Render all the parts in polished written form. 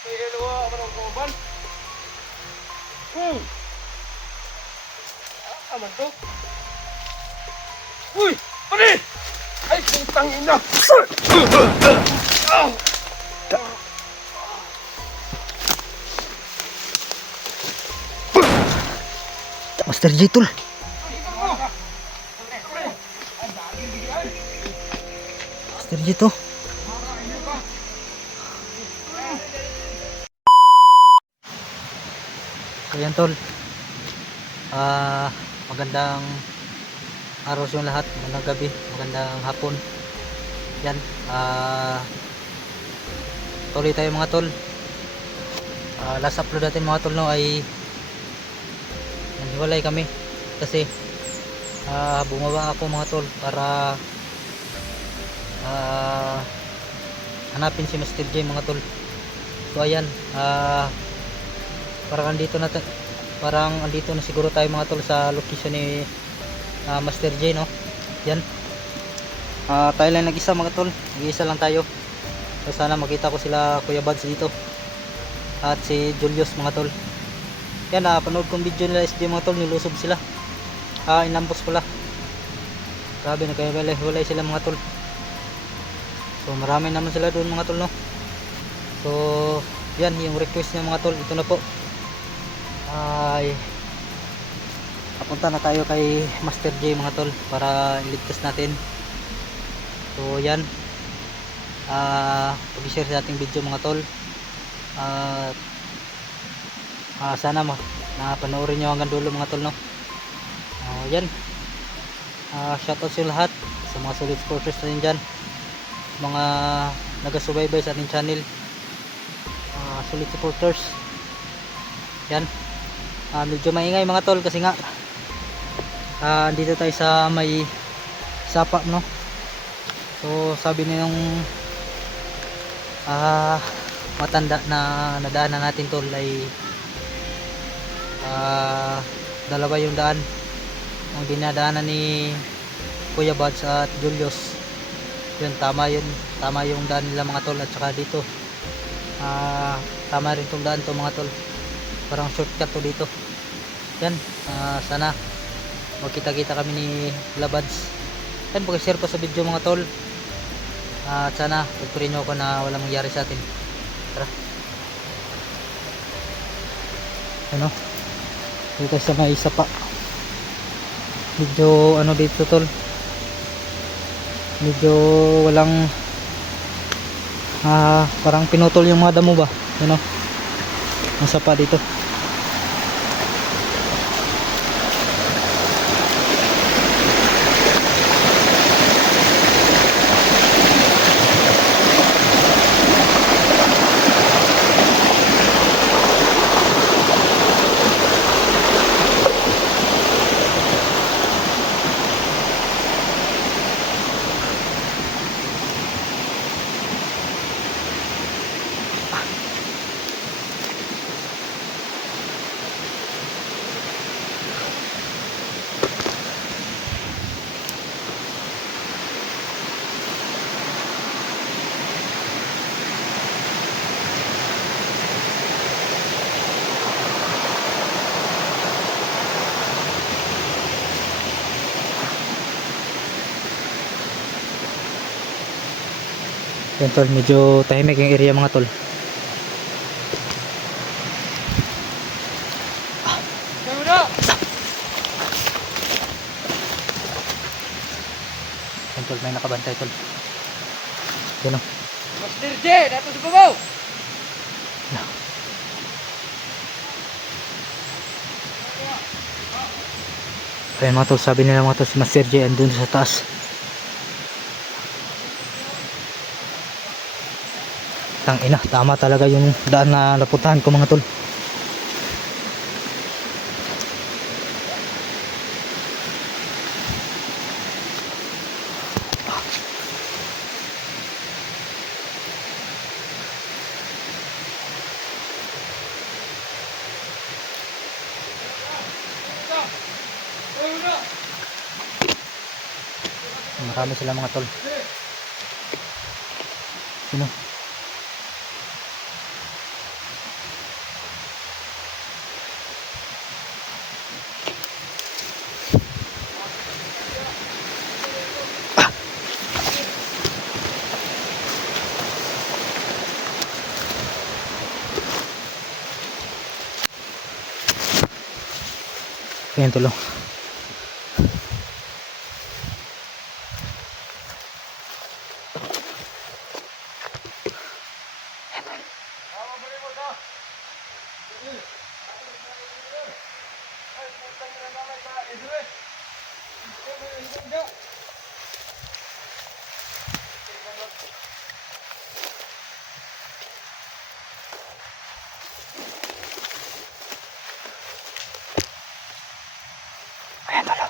Hello, aman ko ban. Aman to. Uy, pare! Ay, putang ina. Master J tol. Master J to. Ayan tol. Magandang araw sa lahat, magandang gabi, magandang hapon. Yan. Tuloy tayo mga tol. Last upload natin mga tol no ay naghiwalay kami kasi bumaba ako mga tol para hanapin si Master J mga tol. So ayan, parang andito na siguro tayo mga tol sa location ni Master J no. Yan. Tayo lang nag-isa mga tol, nag-isa lang tayo. So sana makita ko sila Kuya Buds dito at si Julius mga tol. Yan, panood kong video nila SD mga tol, nilusob sila. Inampos pala. Grabe, nagkahiwalay sila mga tol. So marami naman sila doon mga tol no. So yan yung request niya mga tol, ito na po. Ay papunta na tayo kay Master J mga tol para iligtas natin. So yan, pag-share sa ating video mga tol. Sana panoorin nyo hanggang dulo mga tol no. Yan, shoutout sa lahat sa mga solid supporters natin dyan, mga nagasubaybay sa ating channel, solid supporters. Yan, medyo maingay mga tol kasi nga dito tayo sa may sapa no. So sabi na yung matanda na nadaanan natin tol ay dalawa yung daan ang dinadaanan ni Kuya Buds at Julius. Yun, tama yung daan nila mga tol. At saka dito tama rin tong daan to mga tol, parang shortcut to dito. Yan, sana magkita-kita kami ni Kuya Buds. Yan, pag-share po sa video mga tol. At sana pagpurin nyo ako na walang mangyari sa atin. Tara. Ano, dito sa may isa pa, medyo ano dito tol, medyo walang parang pinutol yung mga damo ba, ano, nasa pa dito. Yan tol, medyo tahimik yung area mga tol. Yan tol, may nakabantay tol. Yan o. Master J, dato sa babaw. Ayan mga tol, sabi nila mga tol si Master J andun sa taas. Ina, tama talaga yung daan na napuntahan ko mga tol. Marami sila mga tol. Sino? Ayan tol. Ayan tol.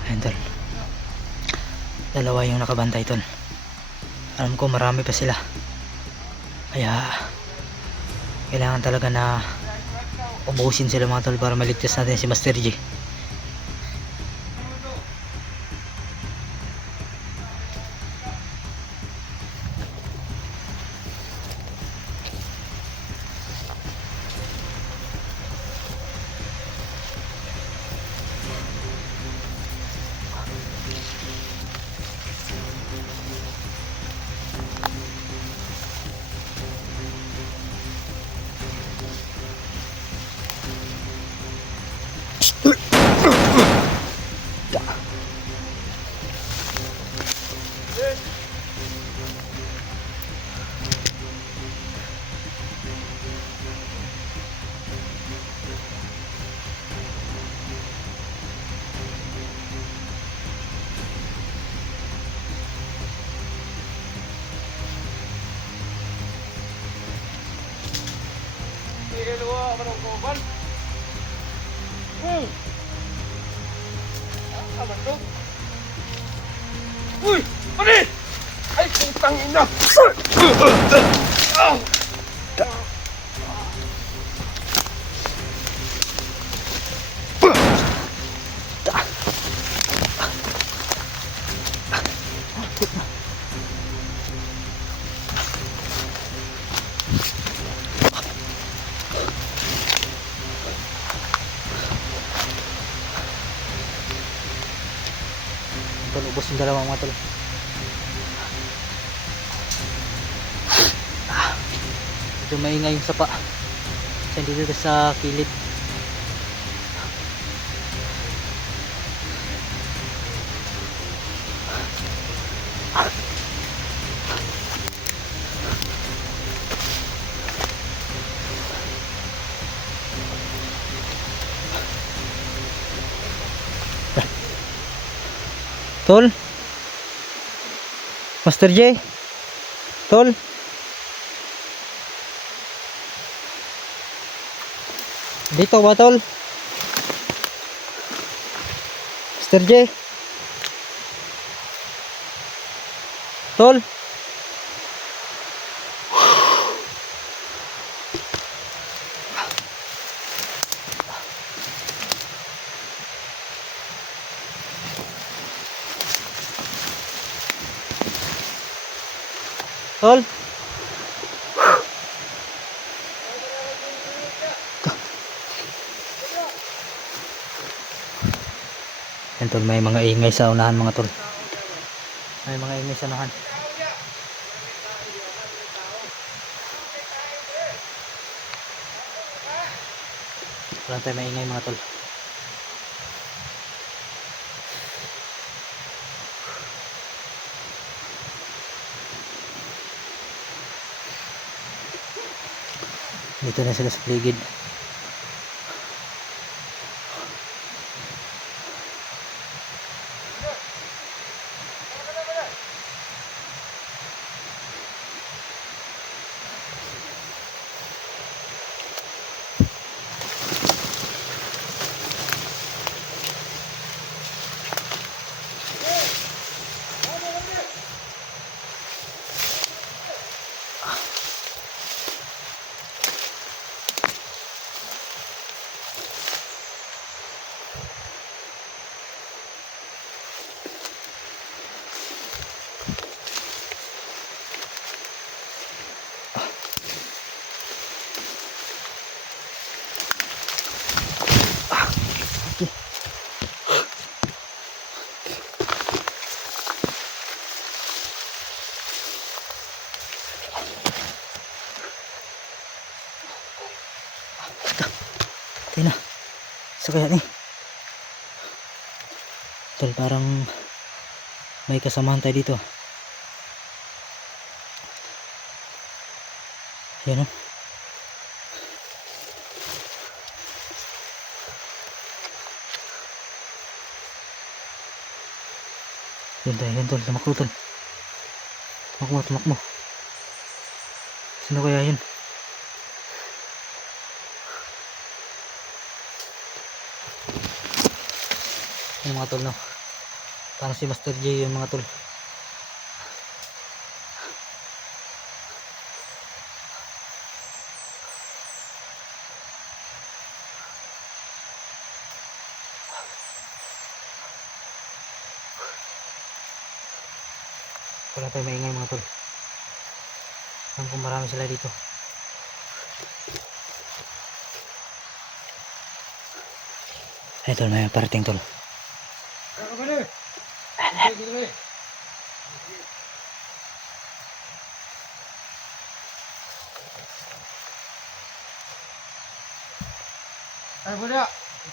Ayan tol. Dalawa yung nakabantay tol. Alam ko marami pa sila. Kaya kailangan talaga na ubusin sila mga tol para maligtas natin si Master J. Hello, manong kauban. Aman to. Uy! Panis! Ay, putang ina! Tol, ubos yung dalawang mga tol. Medyo maingay yung sapa. Kasi dito sa kilid. Tol, Master J, Tol, dito ba Tol? Master J, Tol, Tol. Yan tol, may mga ingay sa unahan mga tol. May mga ingay sa unahan. Wala tayo maingay mga tol. Dito na sila sa paligid. So kaya ni tol, parang may kasamahan tayo dito. Yan o. Yan tol, tumakbo tol. Tumakbo. Sino kaya yun? Yung mga tol no. Parang si Master J yung mga tol. Wala tayo maingay mga tol. Alam kung marami sila dito. Ay tol, may parating tol. Ay, wala.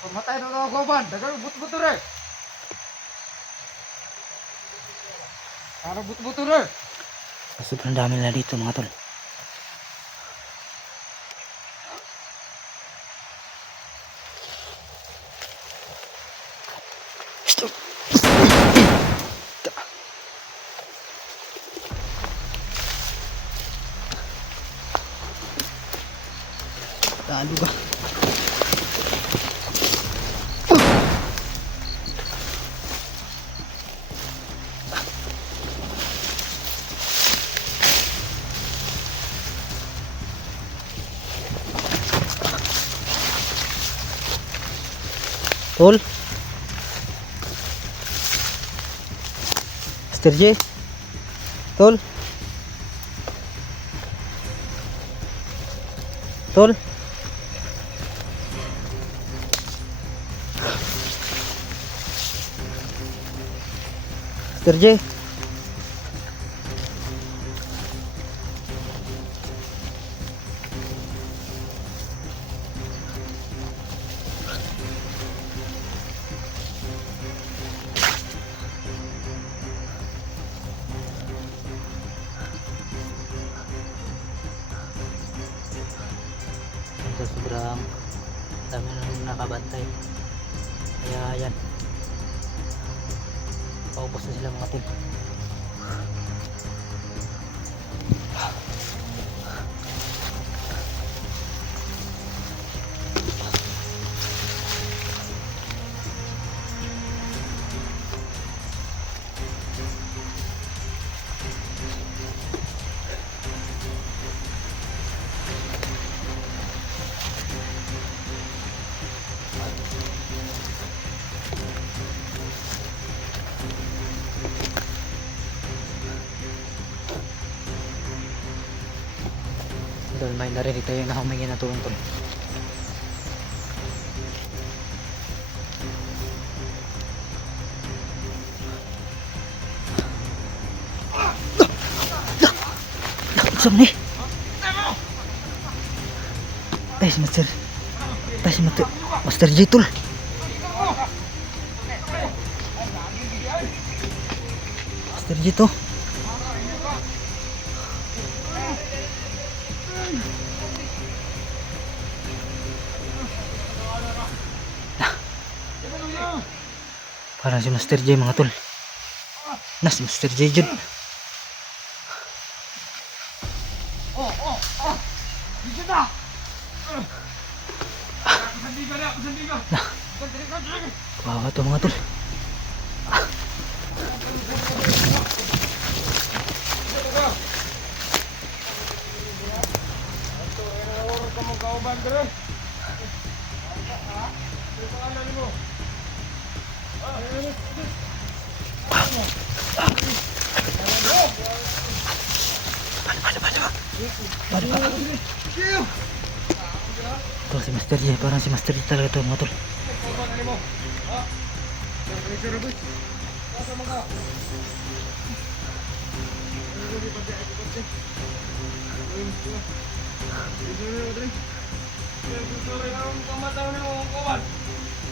Pamatay na mga kauban. Dagang buto-buto rin. Para buto-buto rin. Sobrang dami nila dito mga tol. Talo ka. Tol. Mr. J. Tol. Tol. Mr. J. So, sobrang dami nang nakabantay. Kaya yan, paubos na sila mga tol. Tol, may narinig tayo na humingi na tulong tol. Saan ni? Ay, si Master. Ay, si Master J tol. Master J to. Parang si Master J mga tol. Na si Master J jud. Dito na. Kusandiga. Kawawa to mga tol. Kauban rin. Ito si Master J, parang si Master J talaga ito mga tol.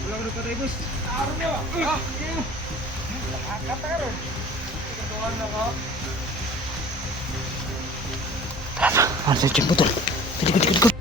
Wala ko nagpatay, boss. Araw niyo. Ah! Nakakata ka rin. Ikaw na ka. Ano sa dyan, putol? Sa likod, likod, likod.